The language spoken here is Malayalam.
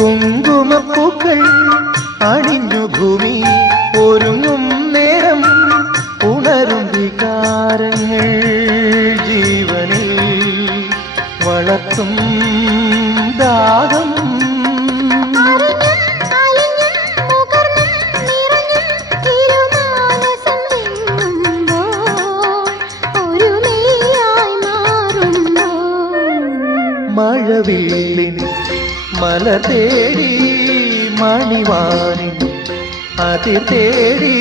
കുങ്കുമപ്പൂക്കൾ അണിഞ്ഞു ഭൂമി ഒരുങ്ങും നേരം ഉണരും വികാരങ്ങൾ ജീവനിൽ വളർത്തും ദാഹം. മഴവില്ലിൻ മല തേടി മണിവാനിൻ അതിർ തേടി